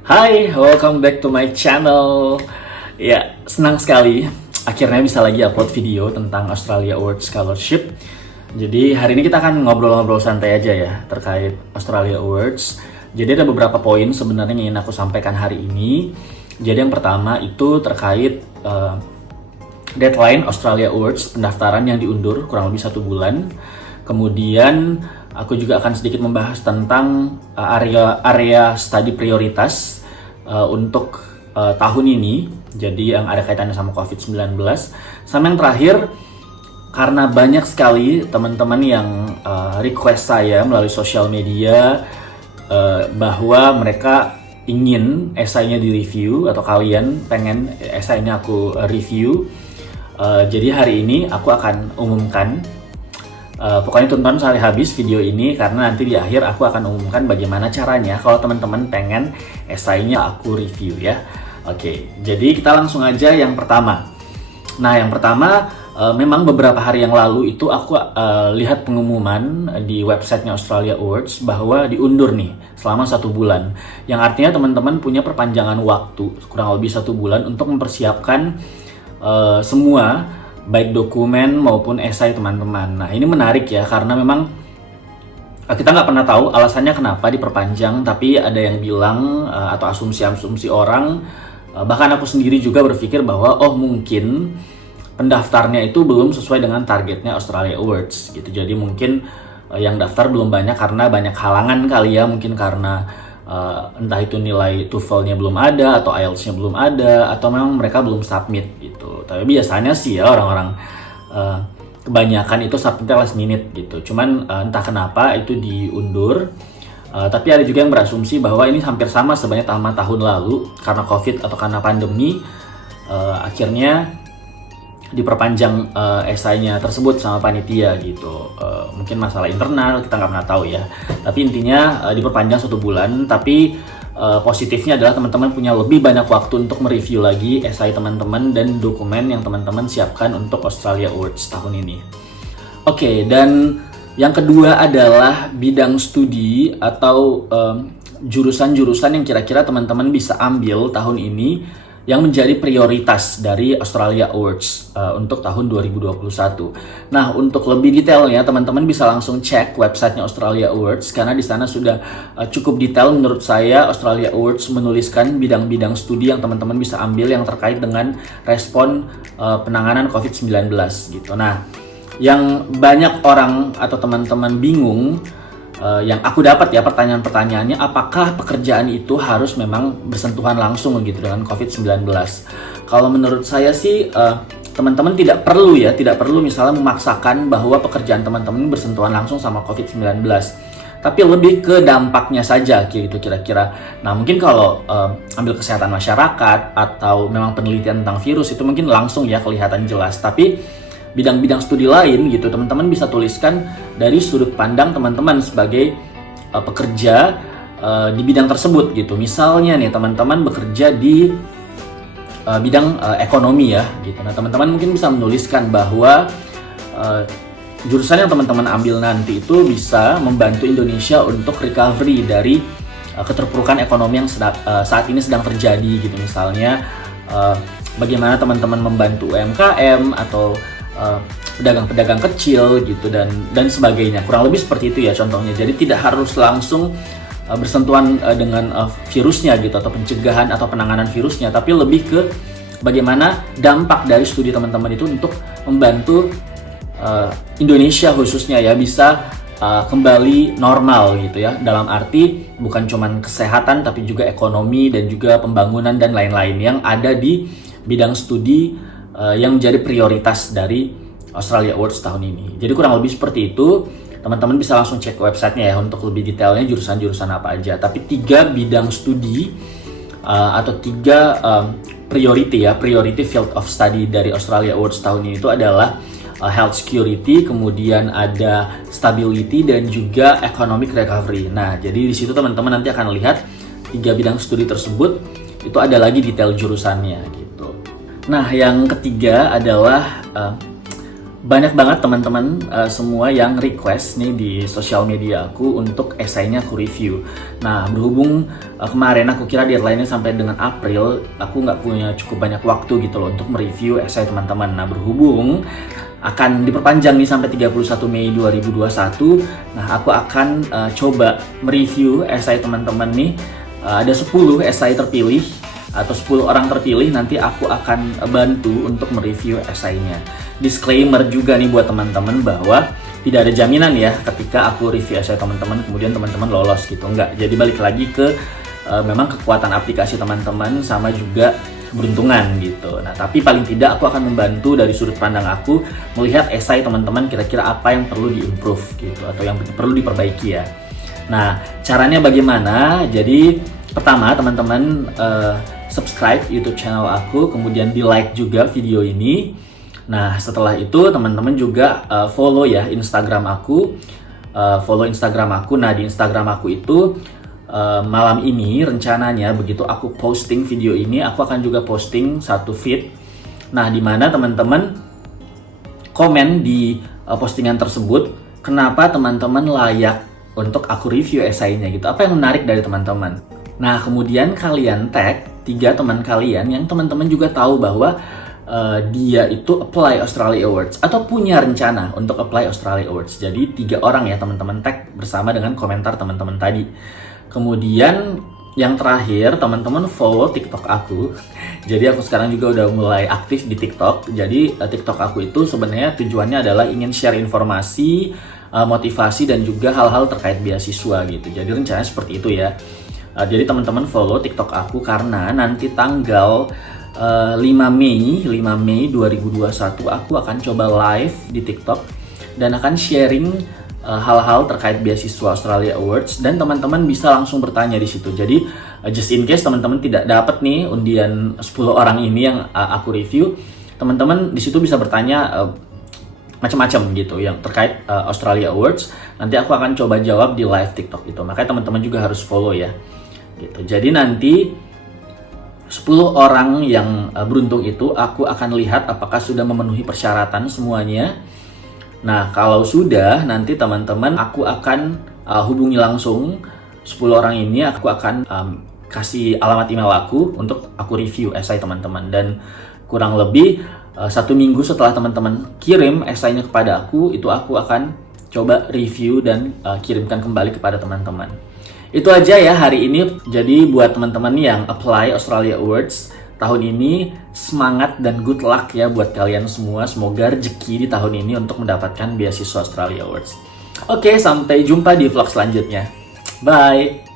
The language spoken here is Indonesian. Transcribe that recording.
Hai, welcome back to my channel. Ya, senang sekali akhirnya bisa lagi upload video tentang Australia Awards Scholarship. Jadi hari ini kita akan ngobrol-ngobrol santai aja ya terkait Australia Awards. Jadi ada beberapa poin sebenarnya yang ingin aku sampaikan hari ini. Jadi yang pertama itu terkait deadline Australia Awards pendaftaran yang diundur kurang lebih 1 bulan. Kemudian aku juga akan sedikit membahas tentang area studi prioritas untuk tahun ini. Jadi yang ada kaitannya sama COVID-19. Sama yang terakhir, karena banyak sekali teman-teman yang request saya melalui sosial media bahwa mereka ingin esainya di-review atau kalian pengen esainya aku review. Jadi hari ini aku akan umumkan, pokoknya tonton sampai habis video ini karena nanti di akhir aku akan umumkan bagaimana caranya kalau teman-teman pengen esainya aku review ya. Oke, jadi kita langsung aja yang pertama. Nah, yang pertama memang beberapa hari yang lalu itu aku lihat pengumuman di websitenya Australia Awards bahwa diundur nih selama 1 bulan. Yang artinya teman-teman punya perpanjangan waktu kurang lebih 1 bulan untuk mempersiapkan semua baik dokumen maupun esai teman-teman. Nah, ini menarik ya karena memang kita nggak pernah tahu alasannya kenapa diperpanjang, tapi ada yang bilang atau asumsi-asumsi orang, bahkan aku sendiri juga berpikir bahwa mungkin pendaftarnya itu belum sesuai dengan targetnya Australia Awards gitu. Jadi mungkin yang daftar belum banyak karena banyak halangan kali ya, mungkin karena entah itu nilai TOEFL-nya belum ada atau IELTS-nya belum ada atau memang mereka belum submit gitu. Tapi biasanya sih ya orang-orang kebanyakan itu submitnya last minute gitu. Cuman entah kenapa itu diundur. Tapi ada juga yang berasumsi bahwa ini hampir sama sebenarnya sama tahun lalu karena COVID atau karena pandemi, akhirnya diperpanjang esainya tersebut sama panitia gitu. Mungkin masalah internal kita nggak pernah tahu ya. Tapi intinya diperpanjang 1 bulan. Tapi positifnya adalah teman-teman punya lebih banyak waktu untuk mereview lagi esai teman-teman dan dokumen yang teman-teman siapkan untuk Australia Awards tahun ini. Oke, dan yang kedua adalah bidang studi atau jurusan-jurusan yang kira-kira teman-teman bisa ambil tahun ini yang menjadi prioritas dari Australia Awards untuk tahun 2021. Nah, untuk lebih detailnya teman-teman bisa langsung cek websitenya Australia Awards karena di sana sudah cukup detail menurut saya. Australia Awards menuliskan bidang-bidang studi yang teman-teman bisa ambil yang terkait dengan respon penanganan COVID-19 gitu. Nah, yang banyak orang atau teman-teman bingung, yang aku dapat ya pertanyaan-pertanyaannya, apakah pekerjaan itu harus memang bersentuhan langsung gitu dengan COVID-19? Kalau menurut saya sih teman-teman tidak perlu misalnya memaksakan bahwa pekerjaan teman-teman bersentuhan langsung sama COVID-19. Tapi lebih ke dampaknya saja gitu kira-kira. Nah, mungkin kalau ambil kesehatan masyarakat atau memang penelitian tentang virus itu mungkin langsung ya kelihatan jelas. Tapi bidang-bidang studi lain gitu teman-teman bisa tuliskan dari sudut pandang teman-teman sebagai pekerja di bidang tersebut gitu. Misalnya nih teman-teman bekerja di bidang ekonomi ya gitu. Nah, teman-teman mungkin bisa menuliskan bahwa jurusan yang teman-teman ambil nanti itu bisa membantu Indonesia untuk recovery dari keterpurukan ekonomi yang saat ini sedang terjadi gitu. Misalnya bagaimana teman-teman membantu UMKM atau pedagang-pedagang kecil gitu dan sebagainya. Kurang lebih seperti itu ya contohnya. Jadi tidak harus langsung bersentuhan dengan virusnya gitu atau pencegahan atau penanganan virusnya, tapi lebih ke bagaimana dampak dari studi teman-teman itu untuk membantu Indonesia khususnya ya bisa kembali normal gitu ya. Dalam arti bukan cuman kesehatan tapi juga ekonomi dan juga pembangunan dan lain-lain yang ada di bidang studi yang menjadi prioritas dari Australia Awards tahun ini. Jadi kurang lebih seperti itu. Teman-teman bisa langsung cek websitenya ya untuk lebih detailnya jurusan-jurusan apa aja. Tapi 3 bidang studi atau 3 priority field of study dari Australia Awards tahun ini itu adalah health security, kemudian ada stability dan juga economic recovery. Nah, jadi di situ teman-teman nanti akan lihat 3 bidang studi tersebut itu ada lagi detail jurusannya gitu. Nah, yang ketiga adalah banyak banget teman-teman semua yang request nih di sosial media aku untuk esainya aku review. Nah, berhubung kemarin aku kira deadline-nya sampai dengan April, aku nggak punya cukup banyak waktu gitu loh untuk mereview esai teman-teman. Nah, berhubung akan diperpanjang nih sampai 31 Mei 2021. Nah, aku akan coba mereview esai teman-teman nih. Ada 10 esai terpilih atau 10 orang terpilih, nanti aku akan bantu untuk mereview esainya. Disclaimer juga nih buat teman-teman bahwa tidak ada jaminan ya ketika aku review esai teman-teman kemudian teman-teman lolos gitu, enggak. Jadi balik lagi ke memang kekuatan aplikasi teman-teman sama juga beruntungan gitu. Nah, tapi paling tidak aku akan membantu dari sudut pandang aku melihat esai teman-teman kira-kira apa yang perlu diimprove gitu atau yang perlu diperbaiki ya. Nah, caranya bagaimana? Jadi pertama teman-teman subscribe YouTube channel aku, kemudian di like juga video ini. Nah, setelah itu teman-teman juga follow ya Instagram aku, Nah, di Instagram aku itu malam ini rencananya begitu aku posting video ini, aku akan juga posting satu feed. Nah, di mana teman-teman komen di postingan tersebut, kenapa teman-teman layak untuk aku review esainya gitu. Apa yang menarik dari teman-teman? Nah, kemudian kalian tag 3 teman kalian yang teman-teman juga tahu bahwa dia itu apply Australia Awards atau punya rencana untuk apply Australia Awards. Jadi 3 orang ya teman-teman tag bersama dengan komentar teman-teman tadi. Kemudian yang terakhir teman-teman follow TikTok aku. Jadi aku sekarang juga udah mulai aktif di TikTok. Jadi TikTok aku itu sebenarnya tujuannya adalah ingin share informasi, motivasi dan juga hal-hal terkait beasiswa gitu. Jadi rencananya seperti itu ya. Jadi teman-teman follow TikTok aku karena nanti tanggal 5 Mei 2021 aku akan coba live di TikTok dan akan sharing hal-hal terkait beasiswa Australia Awards dan teman-teman bisa langsung bertanya di situ. Jadi just in case teman-teman tidak dapat nih undian 10 orang ini yang aku review, teman-teman di situ bisa bertanya macam-macam gitu yang terkait Australia Awards. Nanti aku akan coba jawab di live TikTok itu. Makanya teman-teman juga harus follow ya. Gitu. Jadi nanti 10 orang yang beruntung itu aku akan lihat apakah sudah memenuhi persyaratan semuanya. Nah, kalau sudah, nanti teman-teman aku akan hubungi langsung 10 orang ini. Aku akan kasih alamat email aku untuk aku review esai teman-teman. Dan kurang lebih 1 minggu setelah teman-teman kirim esainya kepada aku, itu aku akan coba review dan kirimkan kembali kepada teman-teman. Itu aja ya hari ini. Jadi buat teman-teman yang apply Australia Awards tahun ini, semangat dan good luck ya buat kalian semua. Semoga rezeki di tahun ini untuk mendapatkan beasiswa Australia Awards. Oke, sampai jumpa di vlog selanjutnya. Bye!